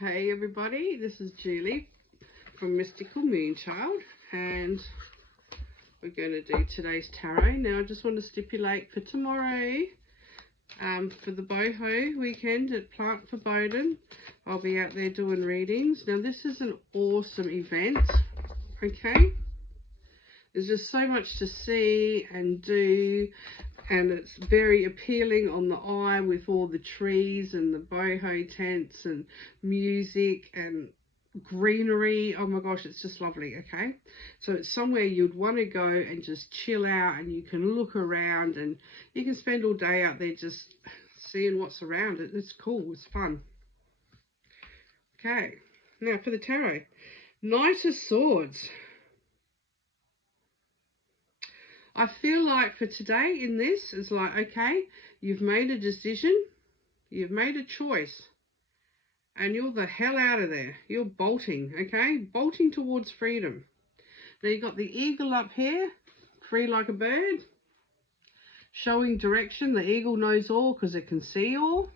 Hey everybody, this is Julie from Mystical Moonchild, and we're going to do today's tarot. Now I just want to stipulate for tomorrow, for the boho weekend at Plant Forbodden, I'll be out there doing readings. Now this is an awesome event, okay? There's just so much to see and do, and it's very appealing on the eye with all the trees and the boho tents and music and greenery. Oh my gosh, it's just lovely. Okay, so it's somewhere you'd want to go and just chill out, and you can look around and you can spend all day out there just seeing what's around it. It's cool, it's fun. Okay, now for the tarot. Knight of Swords. I feel like for today in this, it's like, okay, you've made a decision, you've made a choice, and you're the hell out of there. You're bolting, okay? Bolting towards freedom. Now you've got the eagle up here, free like a bird, showing direction. The eagle knows all because it can see all.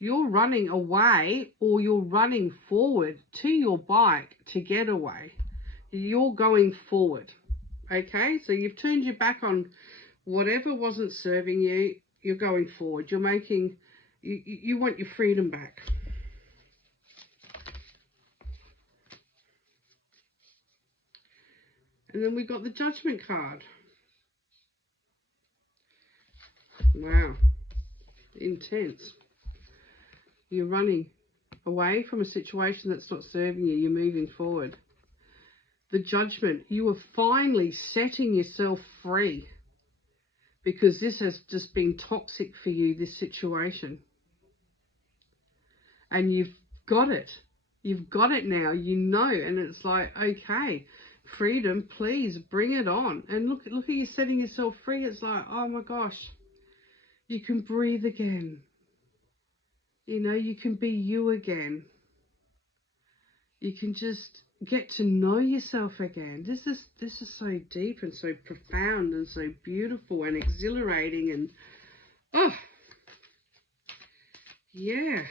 You're running away, or you're running forward to your bike to get away. You're going forward. Okay, so you've turned your back on whatever wasn't serving you. You're going forward. You're making, you want your freedom back. And then we got the Judgment card. Wow, intense. You're running away from a situation that's not serving you. You're moving forward. The Judgment, you are finally setting yourself free, because this has just been toxic for you, this situation. And you've got it. You've got it now, you know, and it's like, okay, freedom, please bring it on. And look at you setting yourself free. It's like, oh my gosh, you can breathe again. You know, you can be you again. You can just get to know yourself again. This is so deep and so profound and so beautiful and exhilarating, and oh yeah.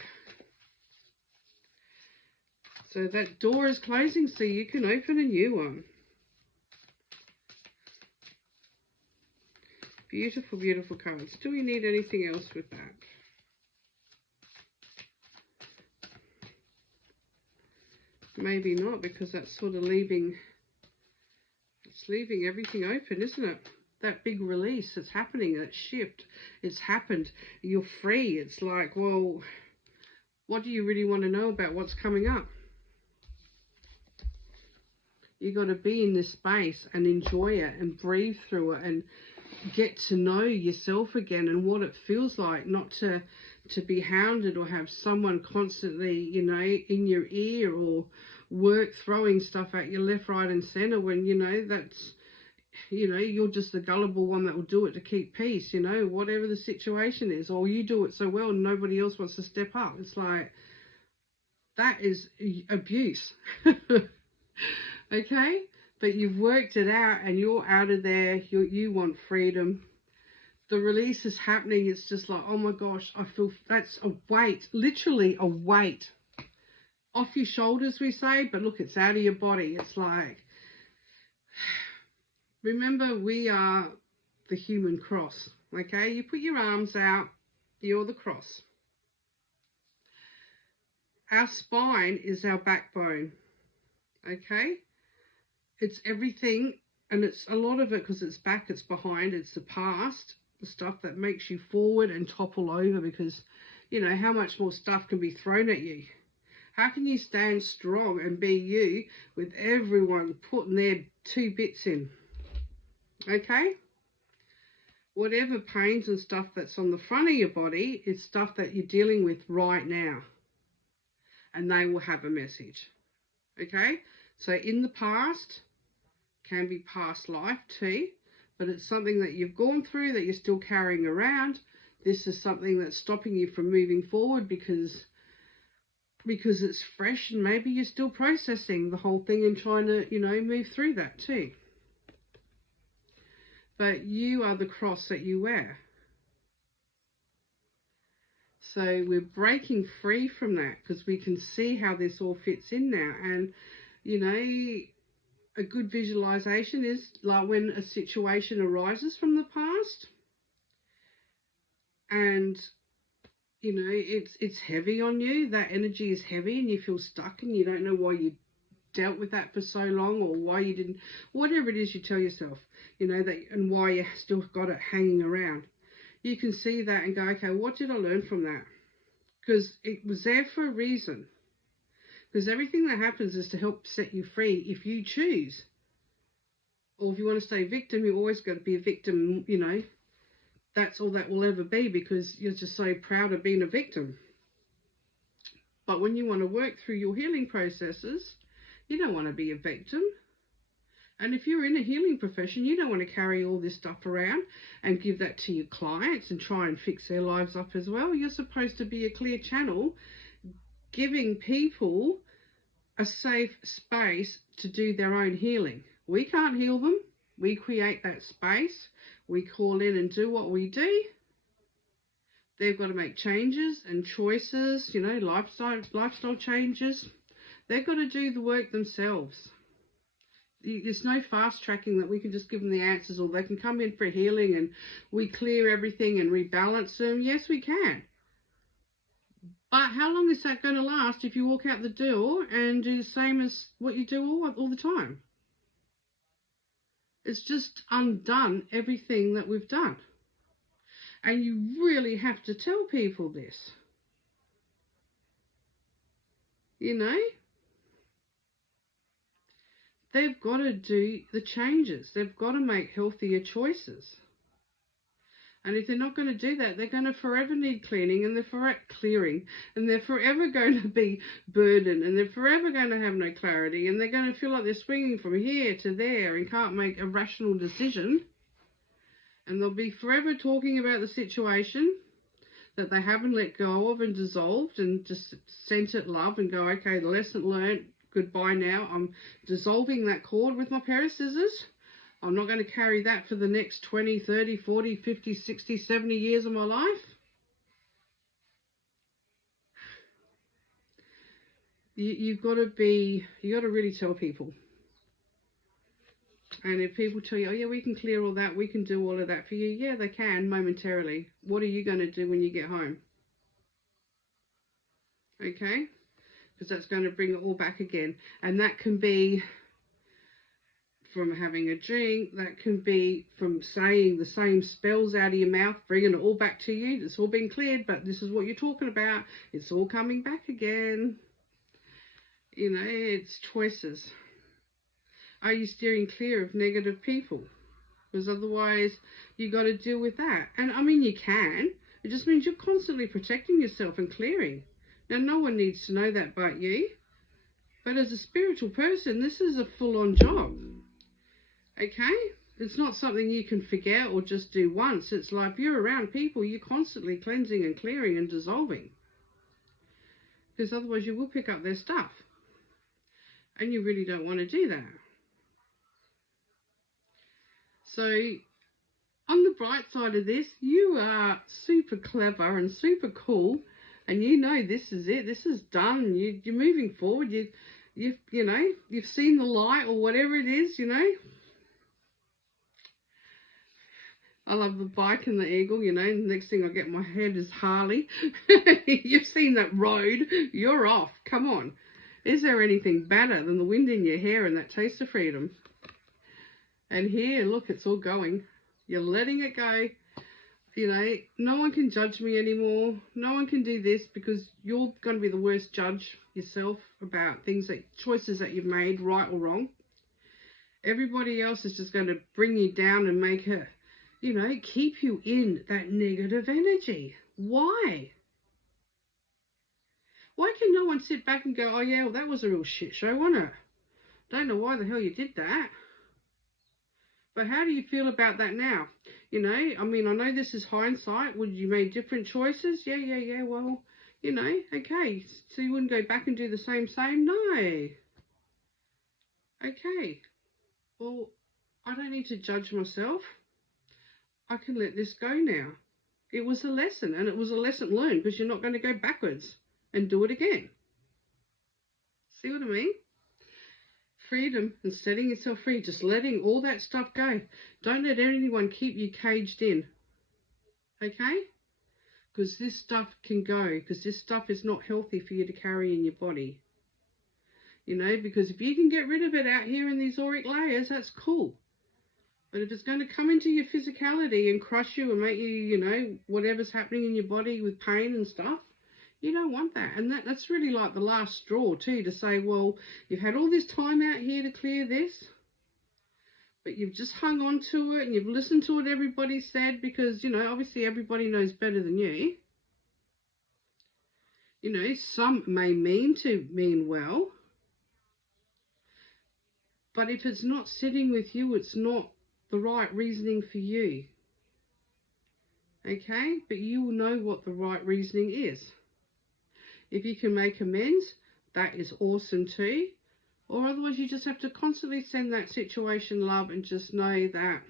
So that door is closing, so you can open a new one. Beautiful, beautiful cards. Do we need anything else with that? Maybe not, because that's sort of leaving, it's leaving everything open, isn't it? That big release, it's happening, that shift, it's happened. You're free. It's like, well, what do you really want to know about what's coming up? You got to be in this space and enjoy it and breathe through it and get to know yourself again and what it feels like not to be hounded or have someone constantly, you know, in your ear, or work throwing stuff at you left, right and center, when, you know, that's, you know, you're just the gullible one that will do it to keep peace, you know, whatever the situation is, or you do it so well and nobody else wants to step up. It's like, that is abuse. Okay, but you've worked it out and you're out of there. You want freedom. The release is happening. It's just like, oh my gosh, I feel that's a weight, literally a weight off your shoulders, we say, but look, it's out of your body. It's like, remember, we are the human cross, okay? You put your arms out, you're the cross. Our spine is our backbone, okay? It's everything, and it's a lot of it, because it's back, it's behind, it's the past, the stuff that makes you forward and topple over, because, you know, how much more stuff can be thrown at you? How can you stand strong and be you with everyone putting their 2 bits in? Okay? Whatever pains and stuff that's on the front of your body is stuff that you're dealing with right now. And they will have a message. Okay? So in the past, can be past life too, but it's something that you've gone through that you're still carrying around. This is something that's stopping you from moving forward because it's fresh, and maybe you're still processing the whole thing and trying to, you know, move through that too. But you are the cross that you wear. So we're breaking free from that because we can see how this all fits in now. And, you know, a good visualization is like when a situation arises from the past and, you know, it's heavy on you. That energy is heavy and you feel stuck and you don't know why you dealt with that for so long, or why you didn't, whatever it is you tell yourself, you know, that, and why you still got it hanging around. You can see that and go, okay, what did I learn from that? Because it was there for a reason. Because everything that happens is to help set you free if you choose. Or if you want to stay victim, you're always going to be a victim, you know. That's all that will ever be because you're just so proud of being a victim. But when you want to work through your healing processes, you don't want to be a victim. And if you're in a healing profession, you don't want to carry all this stuff around and give that to your clients and try and fix their lives up as well. You're supposed to be a clear channel, giving people a safe space to do their own healing. We can't heal them. We create that space. We call in and do what we do. They've got to make changes and choices, you know, lifestyle changes. They've got to do the work themselves. There's no fast tracking that we can just give them the answers, or they can come in for healing and we clear everything and rebalance them. Yes, we can. But how long is that going to last if you walk out the door and do the same as what you do all the time? It's just undone everything that we've done. And you really have to tell people this. You know? They've got to do the changes. They've got to make healthier choices. And if they're not going to do that, they're going to forever need cleaning, and they're forever clearing, and they're forever going to be burdened, and they're forever going to have no clarity, and they're going to feel like they're swinging from here to there and can't make a rational decision. And they'll be forever talking about the situation that they haven't let go of and dissolved, and just sent it love and go, okay, the lesson learned, goodbye now. I'm dissolving that cord with my pair of scissors. I'm not going to carry that for the next 20, 30, 40, 50, 60, 70 years of my life. You've got to really tell people. And if people tell you, oh yeah, we can clear all that, we can do all of that for you. Yeah, they can momentarily. What are you going to do when you get home? Okay? Because that's going to bring it all back again. And that can be from having a drink, that can be from saying the same spells out of your mouth, bringing it all back to you. It's all been cleared, but this is what you're talking about. It's all coming back again. You know, it's choices. Are you steering clear of negative people? Because otherwise you got to deal with that. And I mean, you can. It just means you're constantly protecting yourself and clearing. Now, no one needs to know that but you. But as a spiritual person, this is a full-on job. Okay? It's not something you can forget or just do once. It's like if you're around people, you're constantly cleansing and clearing and dissolving. Because otherwise you will pick up their stuff. And you really don't want to do that. So, on the bright side of this, you are super clever and super cool. And you know this is it. This is done. You're moving forward. You've seen the light or whatever it is, you know. I love the bike and the eagle, you know. The next thing I get in my head is Harley. You've seen that road. You're off. Come on. Is there anything better than the wind in your hair and that taste of freedom? And here, look, it's all going. You're letting it go. You know, no one can judge me anymore. No one can do this because you're going to be the worst judge yourself about choices that you've made, right or wrong. Everybody else is just going to bring you down and make her, you know, keep you in that negative energy. Why? Why can no one sit back and go, oh yeah, well that was a real shit show, wasn't it? Don't know why the hell you did that. But how do you feel about that now? You know, I mean, I know this is hindsight. Would you make different choices? Yeah. Well, you know, okay. So you wouldn't go back and do the same? No. Okay. Well, I don't need to judge myself. I can let this go now. It was a lesson, and it was a lesson learned, because you're not going to go backwards and do it again. See what I mean? Freedom and setting yourself free, just letting all that stuff go. Don't let anyone keep you caged in, okay? Because this stuff can go, because this stuff is not healthy for you to carry in your body. You know, because if you can get rid of it out here in these auric layers, that's cool. But if it's going to come into your physicality and crush you and make you, you know, whatever's happening in your body with pain and stuff, you don't want that. And that's really like the last straw too, to say, well, you've had all this time out here to clear this, but you've just hung on to it and you've listened to what everybody said, because, you know, obviously everybody knows better than you. You know, some may mean well, but if it's not sitting with you, it's not the right reasoning for you. Okay? But you will know what the right reasoning is. If you can make amends, that is awesome too. Or otherwise you just have to constantly send that situation love and just know that,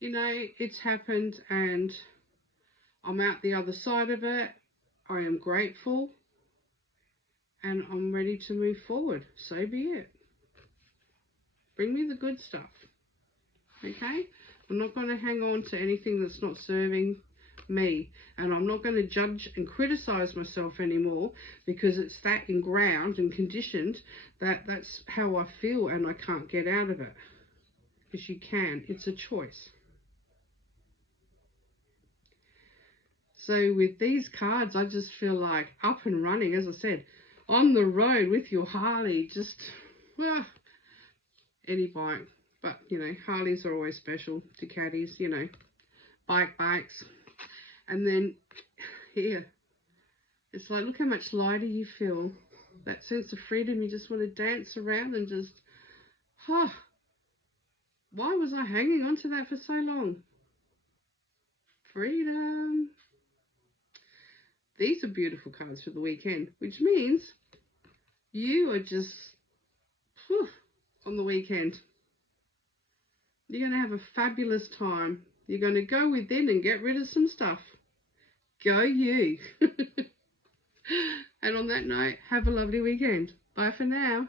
you know, it's happened and I'm out the other side of it. I am grateful and I'm ready to move forward. So be it. Bring me the good stuff. Okay? I'm not going to hang on to anything that's not serving me, and I'm not going to judge and criticize myself anymore, because it's that inground and conditioned that that's how I feel and I can't get out of it. Because you can. It's a choice. So with these cards, I just feel like up and running, as I said, on the road with your Harley, just, well, any bike. But, you know, Harleys are always special. Ducatis, you know, bikes. And then here, it's like, look how much lighter you feel. That sense of freedom, you just want to dance around and just, why was I hanging on to that for so long? Freedom. These are beautiful cards for the weekend, which means you are just on the weekend. You're going to have a fabulous time. You're going to go within and get rid of some stuff. Go you. And on that note, have a lovely weekend. Bye for now.